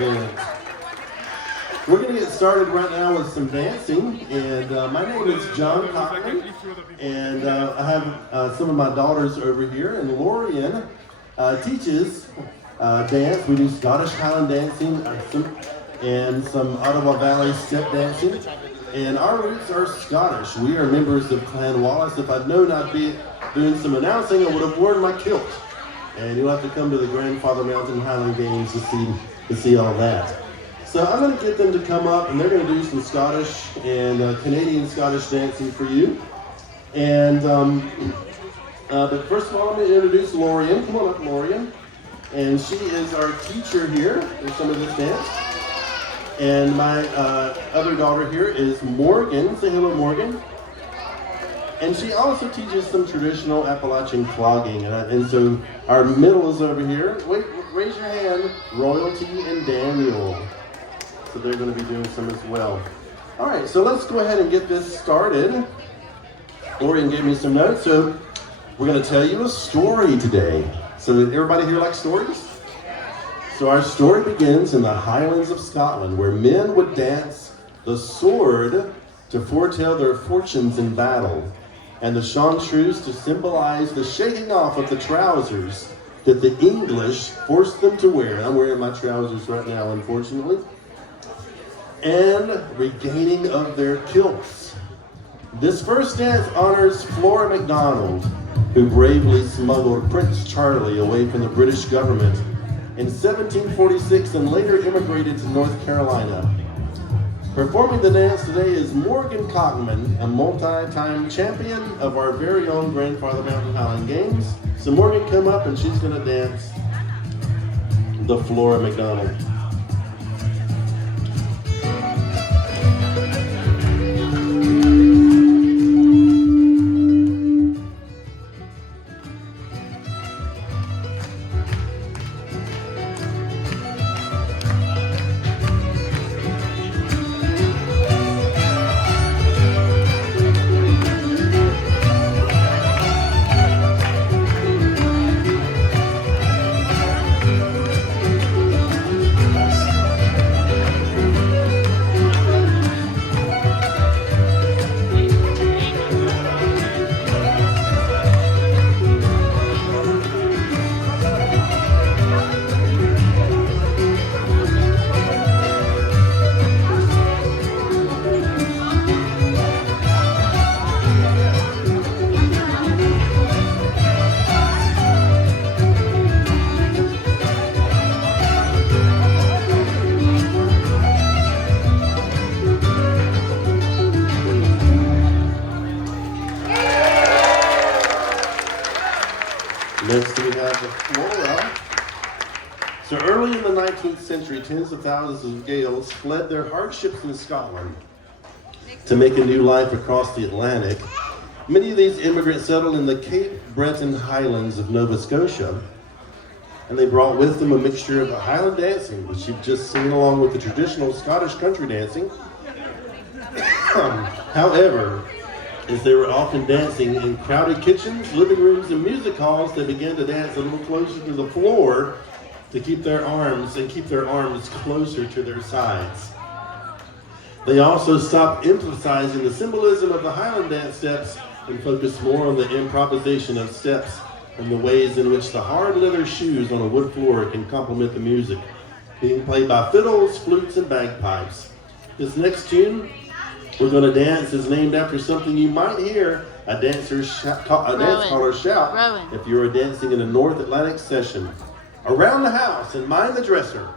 Excellent. We're going to get started right now with some dancing, and my name is John Cockman, and I have some of my daughters over here, and Lorien teaches dance. We do Scottish Highland dancing and some Ottawa Valley step dancing, and our roots are Scottish. We are members of Clan Wallace. If I'd known I'd be doing some announcing, I would have worn my kilt, and you'll have to come to the Grandfather Mountain Highland Games to see all that. So I'm going to get them to come up, and they're going to do some Scottish and Canadian Scottish dancing for you. And but first of all, I'm going to introduce Lorien. Come on up, Lorien. And she is our teacher here in some of this dance. And my other daughter here is Morgan. Say hello, Morgan. And she also teaches some traditional Appalachian clogging. And so our middle is over here. Wait, raise your hand, Royalty and Daniel. So they're going to be doing some as well. All right, so let's go ahead and get this started. Lorien gave me some notes, so we're going to tell you a story today. So everybody here like stories? So our story begins in the Highlands of Scotland, where men would dance the sword to foretell their fortunes in battle, and the chanteuse to symbolize the shaking off of the trousers that the English forced them to wear. I'm wearing my trousers right now, unfortunately. And regaining of their kilts. This first dance honors Flora MacDonald, who bravely smuggled Prince Charlie away from the British government in 1746 and later immigrated to North Carolina. Performing the dance today is Morgan Cockman, a multi-time champion of our very own Grandfather Mountain Highland Games. So Morgan, come up and she's going to dance the Flora MacDonald. Next we have the Flora. So early in the 19th century, tens of thousands of Gaels fled their hardships in Scotland to make a new life across the Atlantic. Many of these immigrants settled in the Cape Breton Highlands of Nova Scotia, and they brought with them a mixture of Highland dancing, which you've just seen, along with the traditional Scottish country dancing. However, as they were often dancing in crowded kitchens, living rooms, and music halls, they began to dance a little closer to the floor to keep their arms closer to their sides. They also stopped emphasizing the symbolism of the Highland dance steps and focused more on the improvisation of steps and the ways in which the hard leather shoes on a wood floor can complement the music, being played by fiddles, flutes, and bagpipes. This next tune we're going to dance is named after something you might hear a dance caller shout if you're dancing in a North Atlantic session. Around the house and mind the dresser.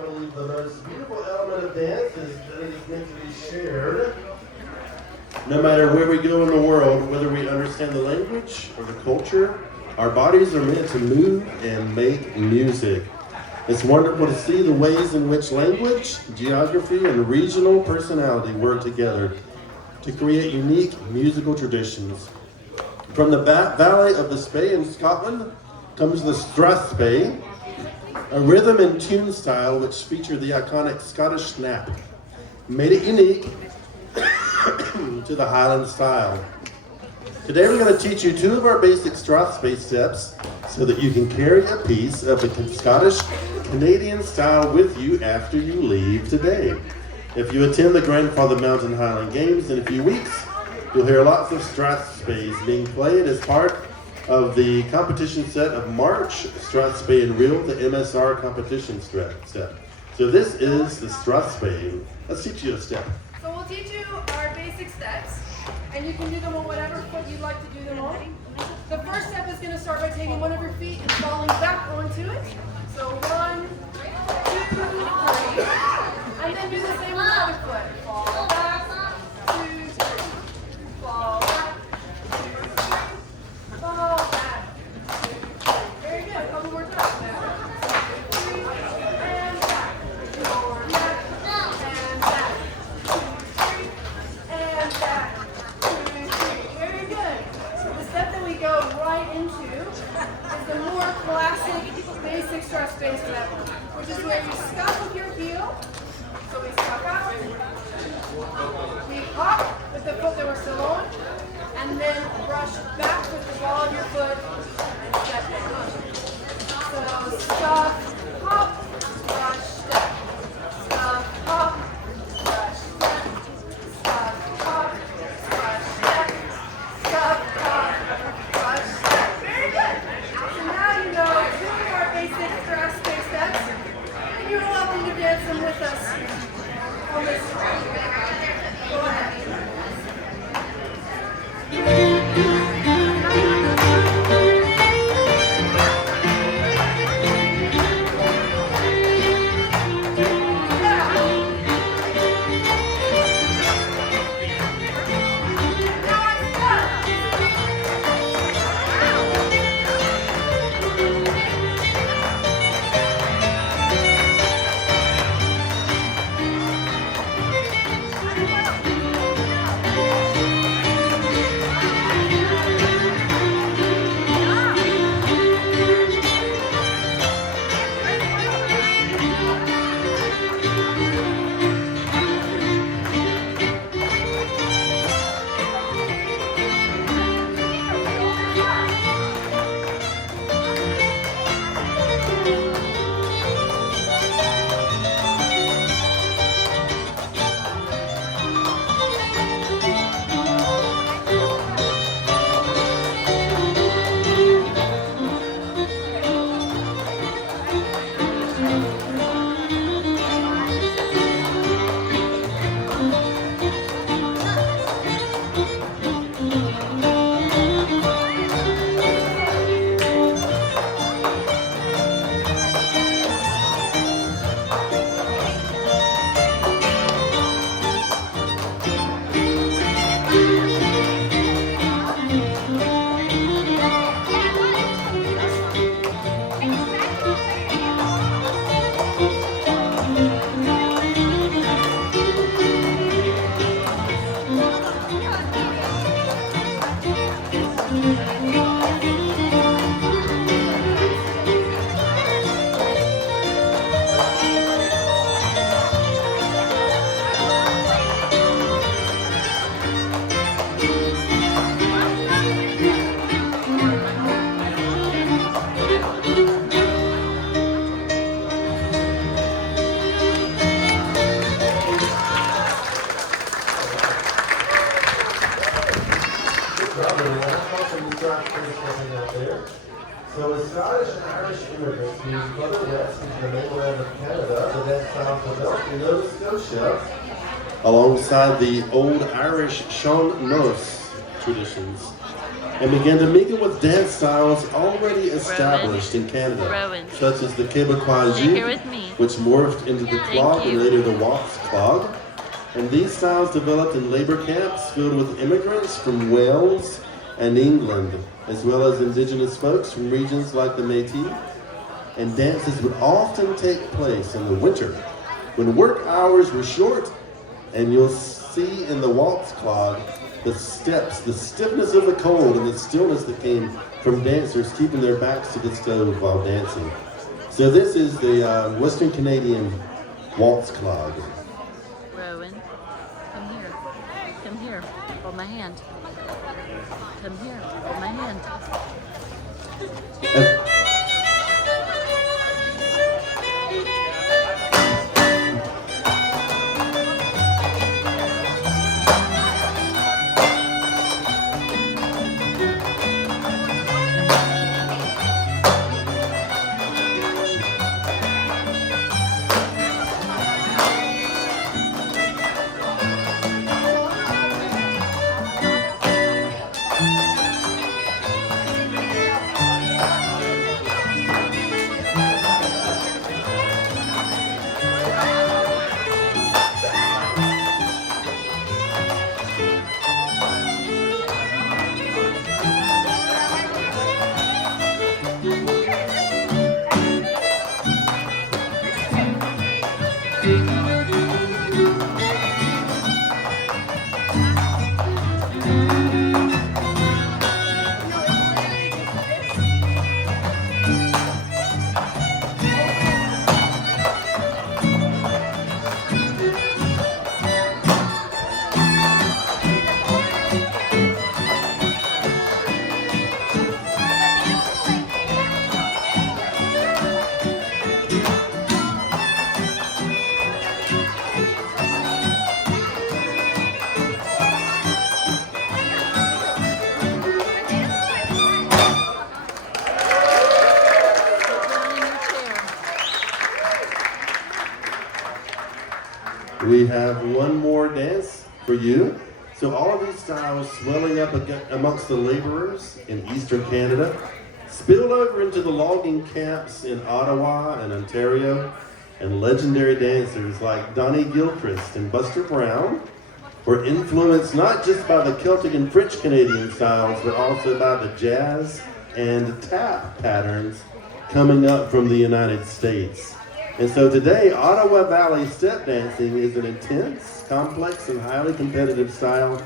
I believe the most beautiful element of dance is that it is meant to be shared. No matter where we go in the world, whether we understand the language or the culture, our bodies are meant to move and make music. It's wonderful to see the ways in which language, geography, and regional personality work together to create unique musical traditions. From the valley of the Spey in Scotland comes the Strathspey, a rhythm and tune style which feature the iconic Scottish snap, made it unique to the Highland style. Today we're going to teach you two of our basic Strathspey steps so that you can carry a piece of the Scottish Canadian style with you after you leave today. If you attend the Grandfather Mountain Highland Games in a few weeks, you'll hear lots of Strathspeys being played as part of the competition set of March, Strathspey and Reel, the MSR competition step. So this is the Strathspey. Let's teach you a step. So we'll teach you our basic steps, and you can do them on whatever foot you'd like to do them on. The first step is going to start by taking one of your feet and falling back onto it. So 1, 2, 3, and then do the same with the other foot. Fall back, 2, 3, fall back, 2, 3, fall back, 2, 3. Very good. A couple more times now. 2, 3, and back, forward, back, and back, 2, 3, and back, 2, 3. Very good. The step that we go right into is the more classic, basic Strathspey step, which is where you scuff with your heel. So we scuff out, we hop with the foot that we're still on, and then brush back with the ball of your foot and step in. So scuff, hop, brush, step. Scuff, hop, brush, step. Scuff, hop, brush, step. Scuff, hop, brush, step. Very good. So now you know two of our basic Strathspey steps, and you're welcome to dance them with us on this track. Go ahead. So as Scottish and Irish immigrants moved further west into the mainland of Canada, the dance style developed in Nova Scotia alongside the old Irish Sean Nos traditions. and began to mingle with dance styles already established in Canada, such as the Québécois jig, which morphed into the clog and later the waltz clog. And these styles developed in labor camps filled with immigrants from Wales and England, as well as indigenous folks from regions like the Métis. And dances would often take place in the winter, when work hours were short, and you'll see in the waltz clog the steps, the stiffness of the cold, and the stillness that came from dancers keeping their backs to the stove while dancing. So this is the Western Canadian waltz clog. Rowan, come here. Come here. Hold my hand. Come here. Hold my hand. We have one more dance for you. So all of these styles swelling up amongst the laborers in Eastern Canada spilled over into the logging camps in Ottawa and Ontario, and legendary dancers like Donnie Gilchrist and Buster Brown were influenced not just by the Celtic and French Canadian styles, but also by the jazz and tap patterns coming up from the United States. And so today, Ottawa Valley step dancing is an intense, complex, and highly competitive style.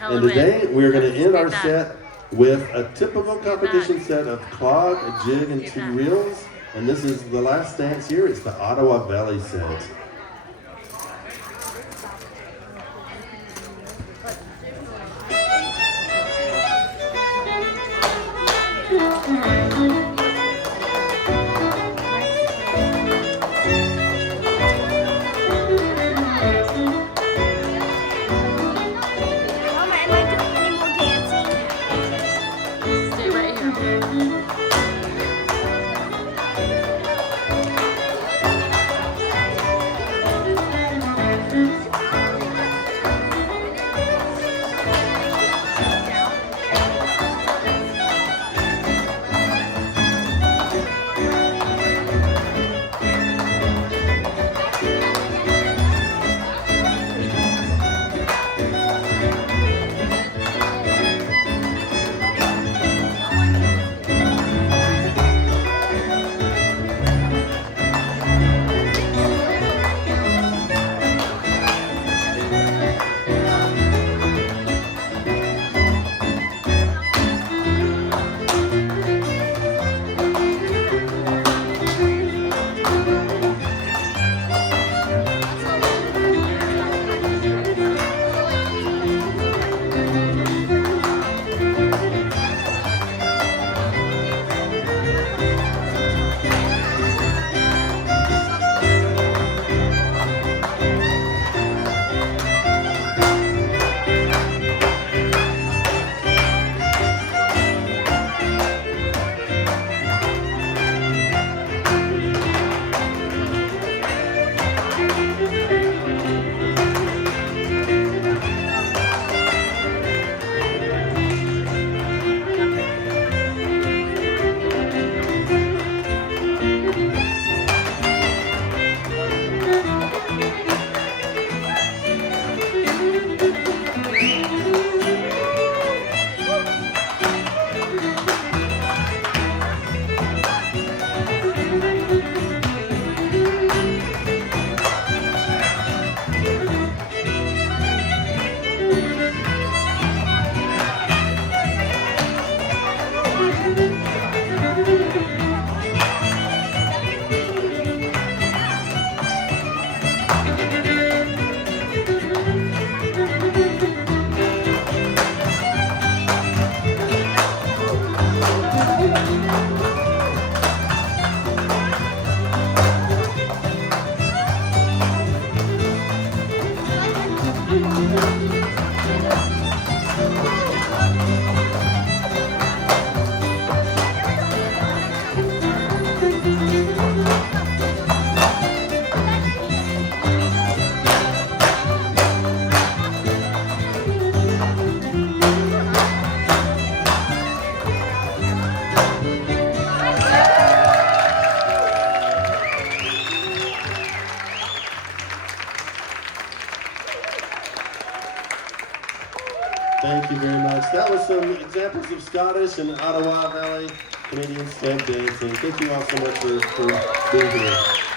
And today, we're going to end our set with a typical competition set of clog, a jig, and 2 reels. And this is the last dance here. It's the Ottawa Valley set. Thank you very much. That was some examples of Scottish and Ottawa Valley Canadian step dancing. Thank you all so much for being here.